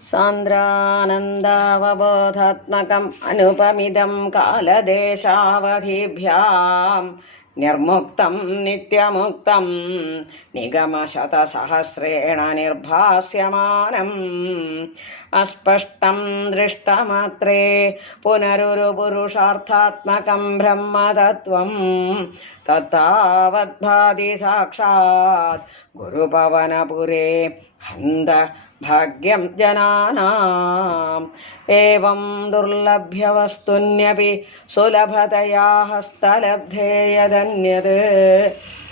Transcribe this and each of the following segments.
സാന്ദ്രാനന്ദാവബോധാത്മകം അനുപമിതം കാലദേശാവധിഭ്യാം നിർമുക്തം നിത്യമുക്തം നിഗമശതസഹസ്രേണ നിർഭാസ്യമാനം അസ്പഷ്ടം ദൃഷ്ടമാത്രേ പുനരുരുപുരുഷാർത്ഥാത്മകം ബ്രഹ്മതത്വം തത്താവദ്ഭാതി സാക്ഷാത് ഗുരുപവനപുരേ ഹന്ത ഭാഗ്യം ജനാനാം ഏവം ദുർലഭ്യവസ്തുന്യപി സുലഭതയാ ഹസ്തലബ്ധേ യദന്യത്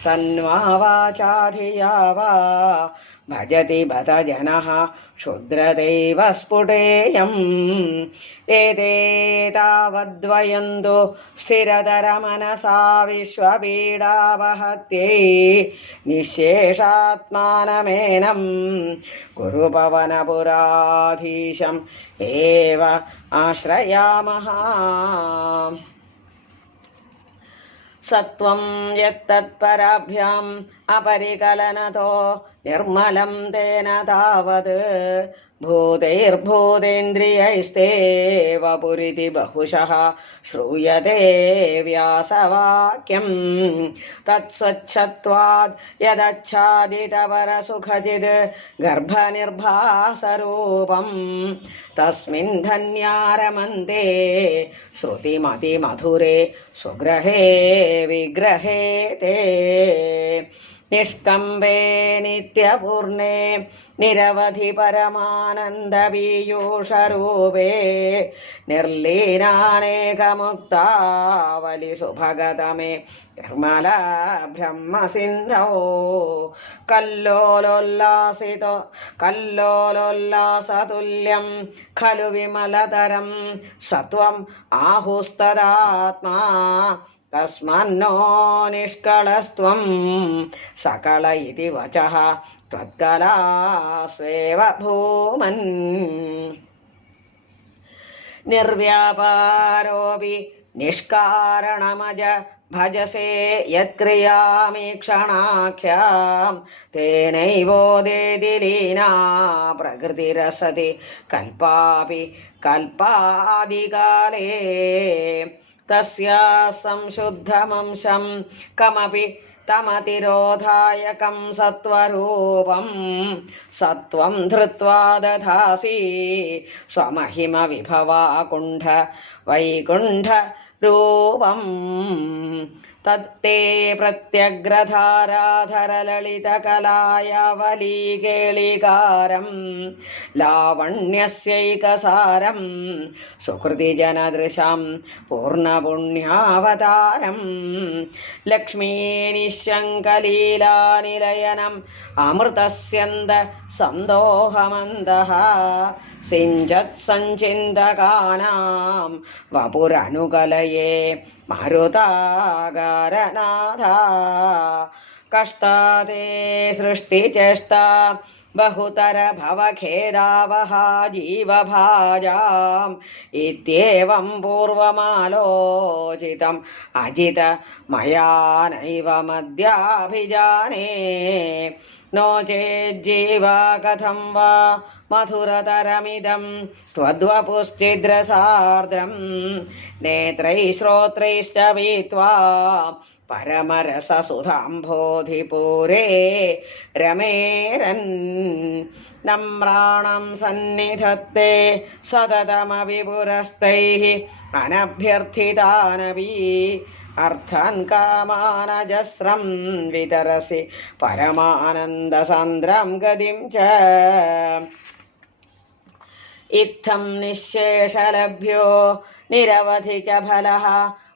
തന്വാ വാചാധിയാ വാ ഭജതി ബത ജനഃ ക്ഷുദ്രദൈവ സ്ഫുടേയം ഏതേതാവദ്വയന്തു സ്ഥിരതരമനസാ വിശ്വപീഡാവഹത്യൈ നിശേഷാത്മാനമേനം ഗുരുപവനപുരാധീശം ഏവ ആശ്രയാമഃ. സത്വം യത്തത്പരാഭ്യാം അപരികലനതോ നിർമ്മലം തേന താവത് ഭൂതൈർഭൂതേന്ദ്രിയൈസ്തേവ പുരിതി ബഹുശഃ ശ്രൂയതേ വ്യാസവാക്യം തത്സ്വച്ഛത്വാദ് യദച്ഛാദിതപരസുഖചിത് ഗർഭനിർഭാസരൂപം തസ്മിൻ ധന്യാരമന്ദേ ശ്രുതിമതിമധുരേ സ്വഗൃഹേ വിഗ്രഹേ തേ നിഷ്കമ്പേ നിത്യപൂർണേ നിരവധി പരമാനന്ദപീയൂഷരൂപേ നിർലീനാനേകമുക്താവലി സുഭഗതമേ നിർമ്മല ബ്രഹ്മസിന്ധോ കല്ലോലോല്ലാസതുല്യം ഖലു വിമലതരം സത്വം ആഹുസ്തദാത്മാ തസ്മാന്നോ നിഷ്കളസ്ത്വം സകള ഇതി വചഃ ത്വത്കലാസ്വേവ ഭൂമൻ നിർവ്യാപാരോപി നിഷ്കാരണമജ ഭജസേ യത്ക്രിയാമീക്ഷണാഖ്യാം തേനൈവോദേതി ലീനാ പ്രകൃതിരസതി കൽപ്പാപി കൽപ്പാദികാലേ തസ്യാ സംശുദ്ധമംശം കമപി തമതിരോധായകം സത്വരൂപം സത്വം ധൃത്വാ ദധാസി സ്വമഹിമ വിഭവാകുണ്ഠ വൈകുണ്ഠ രൂപം തത്തേ പ്രത്യഗ്രധാരാധരലളിതകലായവലീകേളികാരം ലാവണ്യസ്യൈകസാരം സുകൃതിജനദൃശം പൂർണ്ണപുണ്യാവതാരം ലക്ഷ്മീനിശങ്കലീലാനിലയനം അമൃതസ്യന്ത സന്തോഹമന്തഃ സിഞ്ചത് സഞ്ചിന്തകാനാം വപുരനുകലയേ മരുതാകാരനാഥ കഷ്ടാദേ സൃഷ്ടിചേഷ്ടാ ബഹുതര ഭവഖേദാവഹാ ജീവഭാജാം ഇത്യേവം പൂർവമാലോചിതം അജിത മയാ നൈവ മദ്യാഭിജാനേ നോ ചേജ്ജീവാ കഥം വാ മധുരതരമിദം ത്വദ്വപുശ്ചിദ്രസാർദ്രം നേത്രൈ ശ്രോത്രൈശ്ച വീത്വാ പരമരസസുധാംഭോധിപൂരേ രമേരൻ നമ്രാണം സന്നിധത്തെ സതതമപി പുരസ്തൈഃ അനഭ്യർത്ഥിതാനപി അർത്ഥാൻ കാമാനജസ്രം വിതരസി പരമാനന്ദസാന്ദ്രം ഗതിം ച ഇത്തം നിശേഷലഭ്യോ നിരവധികഫലഃ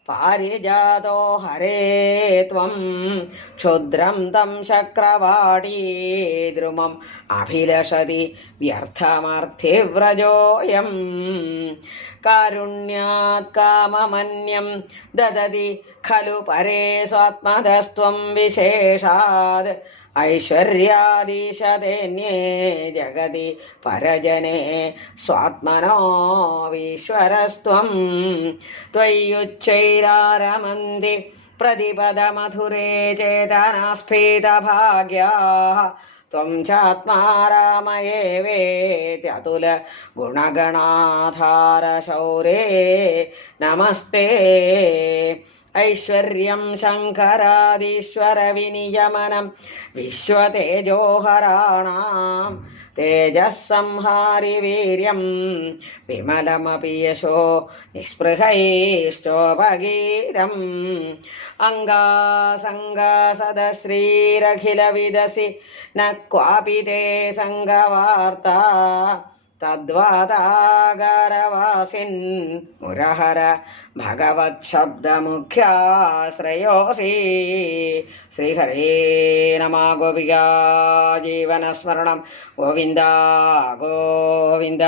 പാരിജാതോ ഹരേ ത്വം ക്ഷുദ്രം തം ശക്രവാടീദ്രുമം അഭിലഷതി വ്യർത്ഥമർത്ഥിവ്രജോയം കാരുണ്യാത് കാമമന്യം ദദതി ഖലു പരേ സ്വാത്മതസ്ത്വം വിശേഷാത് ഐശ്വര്യാദീശതേന്യേ ജഗതി പരജനേ സ്വാത്മനോ ഈശ്വരസ്ത്വം ത്വയ്യുച്ചൈരാരമന്തി പ്രതിപദമധുരേ ചേതനാസ്ഫീതഭാഗ്യാः ത്വം ചാത്മാ രാമയേവേത്യതുല ഗുണഗണാധാര ശൗരേ നമസ്തേ. ഐശ്വര്യം ശങ്കരാദീശ്വര വിനിയമനം വിശ്വതേജോഹരാണാം തേജസ്സംഹാരി വീര്യം വിമലമപി യശോ നിസ്പൃഹൈശ്ചോപഗീതം. അംഗാസംഗസദശ്രീരഖില വിദസി ന ക്വാപി തേ സംഗവാർത്താ തദ്വാതാകാരവാസിൻ മുരഹര ഭഗവത് ശബ്ദമുഖ്യാശ്രയോസി. ശ്രീഹരേ നമ. ഗോപികാ ജീവനസ്മരണം. ഗോവിന്ദ ഗോവിന്ദ.